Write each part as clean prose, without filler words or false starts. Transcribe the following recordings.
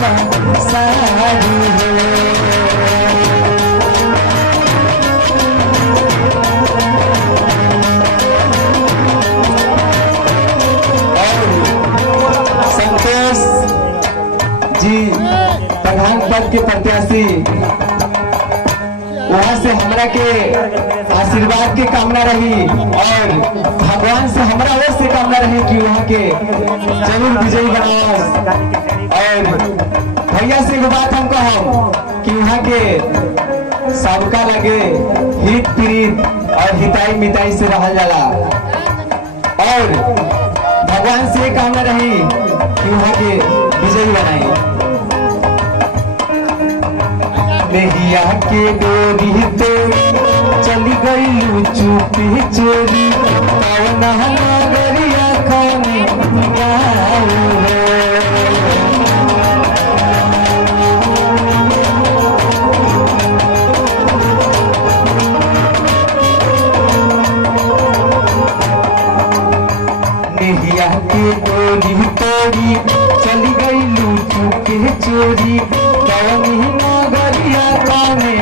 सारी संतोष जी प्रधान पद के प्रत्याशी, वहाँ से हमरा के आशीर्वाद की कामना रही और भगवान से हमरा वो से कामना रही कि वहाँ के जरूर विजयी बनाओ। और भैया से एक बात हम कहूँ कि वहाँ के सबका लगे हित प्रीत और हिताई मिताई से रहा जाला और भगवान से कामना रही कि वहाँ के विजयी बनाई। नैया के डोरी तोड़ी चली गई चुपी चोरी कौना नगरिया कौने नैया के डोरी तोड़ी चली गई चुपी चोरी कौनी नगरिया कौने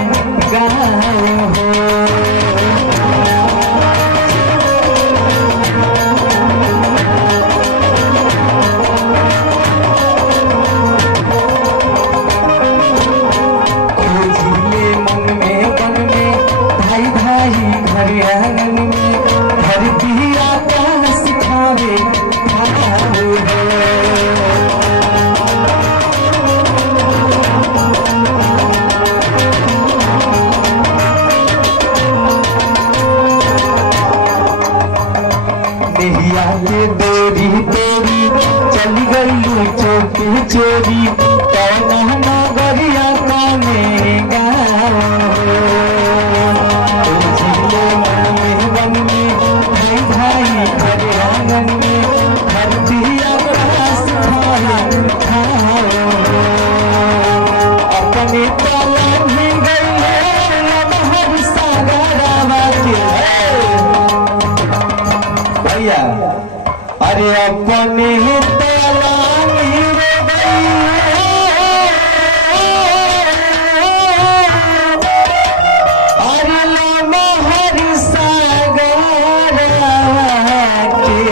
गाँव हो। खोजिले मन में बन में भाई भाई घर आंगन में धरती आकाश सिखावे के डोरी तोड़ी चली गई चोरी चोरी कौन नगरिया कौने गाँव मन में वन में भाई भाई घर आंगन में धरती आकाश अपने ताला में गई लमहर सागरवा के भैया अरे अपने तलानी रे गई अरे लमहर सागर के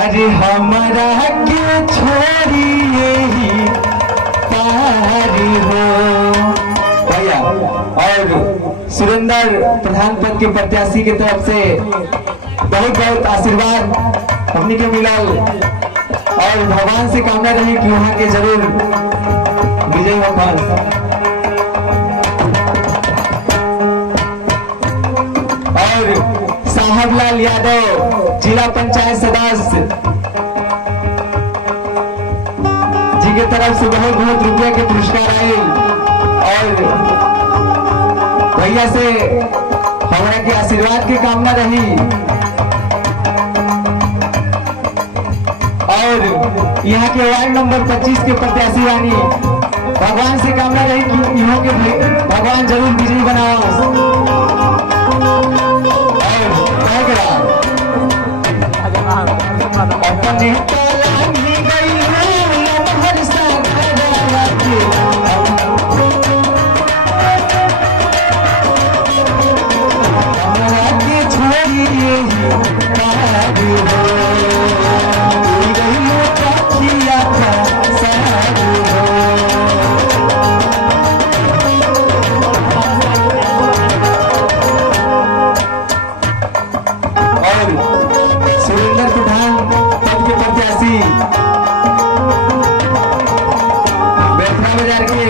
अरे हमरा के छोड़िए ही पार हो भैया। और सुरेंद्र प्रधान पद के प्रत्याशी की तरफ से बहुत बहुत आशीर्वाद हमने के मिला और भगवान से कामना रही कि वहाँ के जरूर विजय हो। और साहबलाल यादव जिला पंचायत सदस्य जी के तरफ से बहुत बहुत रुपया के पुरस्कार आए और भैया से हमारा के आशीर्वाद की कामना रही और यहाँ के वार्ड नंबर 25 के प्रत्याशी रानी भगवान से कामना रही कि इन्हों के भगवान जरूर विजयी बनाओ। सुरेंद्र प्रधान पद के प्रत्याशी बेथरा बाजार के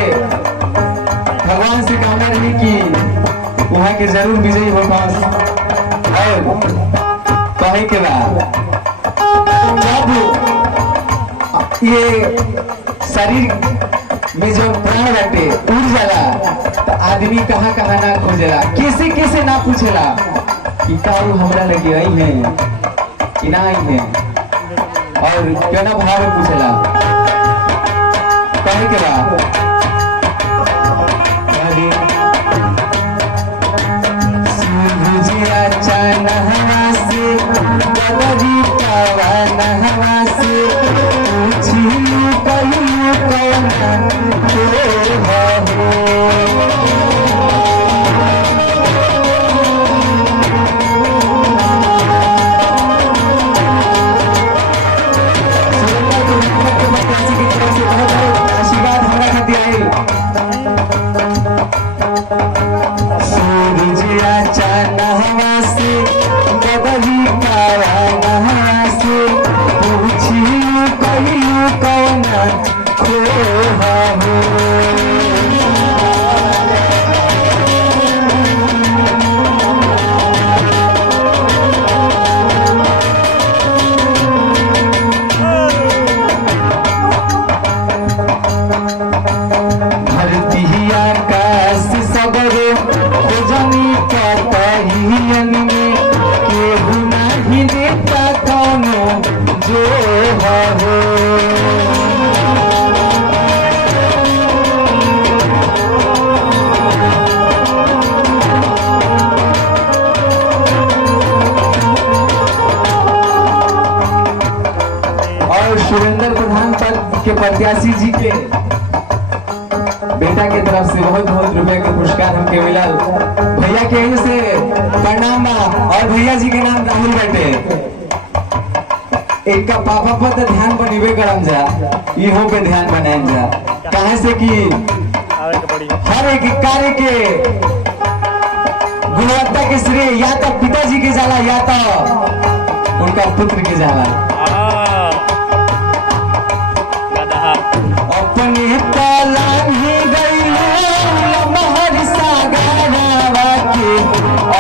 भगवान से कामना रही कि वहाँ के जरूर विजयी हो पास। और कहे के बाद जब ये शरीर में जो प्राण बाटे उड़ जाला तो आदमी कहाँ कहाँ ना खोजेला कैसे कैसे ना पूछेला कि काऊ हमरा लगे आई है कि ना आई है और क्यों ना भाव पूछेला कहे के बाद से खोजनी कतहियन में केहू नहीं देता कौनो जो हो। और सुरेंद्र प्रधान पद के प्रत्याशी जी के बेटा के तरफ से बहुत बहुत रुपए के पुरस्कार हमके मिलल। भैया के यहीं से प्रणाम बा। और भैया जी के नाम राहुल बेटे एक का पापा पर तो ध्यान बनिबे करम जा, इहो पे ध्यान बनाएं जा, कहे से कि हर एक कार्य के गुणवत्ता के श्रेय या तो पिताजी के जाला या तो उनका पुत्र के जाला। अपने तलाही गईले लमहर सागरवा के,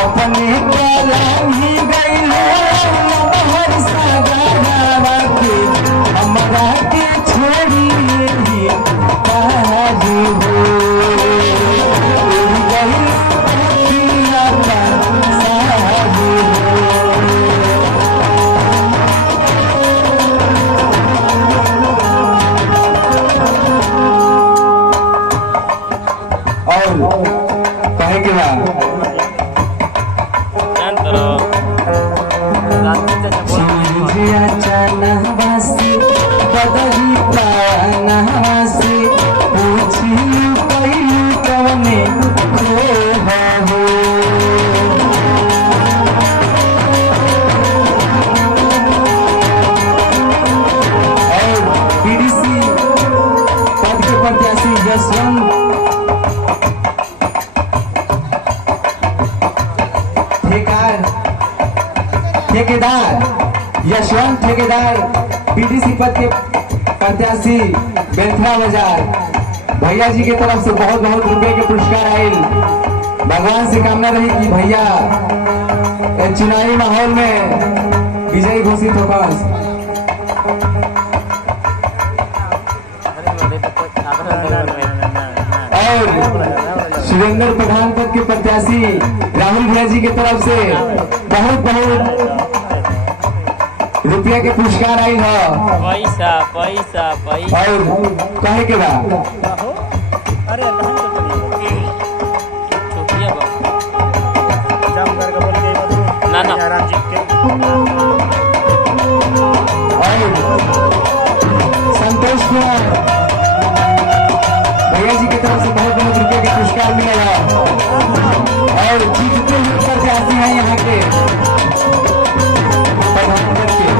अपने तलाही गईले लमहर सागरवा के, हमरा के छोड़ी ही काहे हो गई पिया का साहे कहे के बाद नहवासी बदली नहवासी पूछी कहीं कवने हो। और बीडीसी पद के प्रत्याशी यशवंत ठेकेदार यशवंत ठेकेदार बीडीसी पद के प्रत्याशी बेलथरा बाजार भैया जी के तरफ से बहुत बहुत रुपए के पुरस्कार आयल। भगवान से कामना रही कि भैया चुनावी माहौल में विजयी घोषित होकर और सुरेंद्र प्रधान पद के प्रत्याशी राहुल भैया जी के तरफ से बहुत बहुत रुपया के पुरस्कार आई है। पैसा पैसा पैसा और कहे के बाद ना ना संतोष कुमार भैया जी की तरफ से बहुत बहुत रुपये के पुरस्कार मिलेगा। और जीतते हुए प्रत्याशी हैं यहाँ के प्रधानमंत्री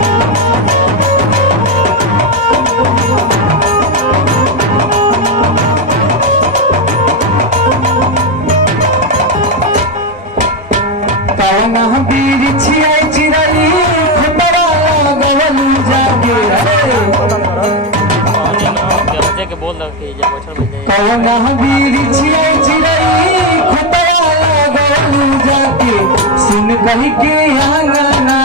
कवना बीर छिया चिरई बड़ा गवलू जाके के बोल रहे कवना बीर छिया चिरई बड़ा गवलू जाके सुन कही के आंगना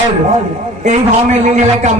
और यही भाव में लेने लगा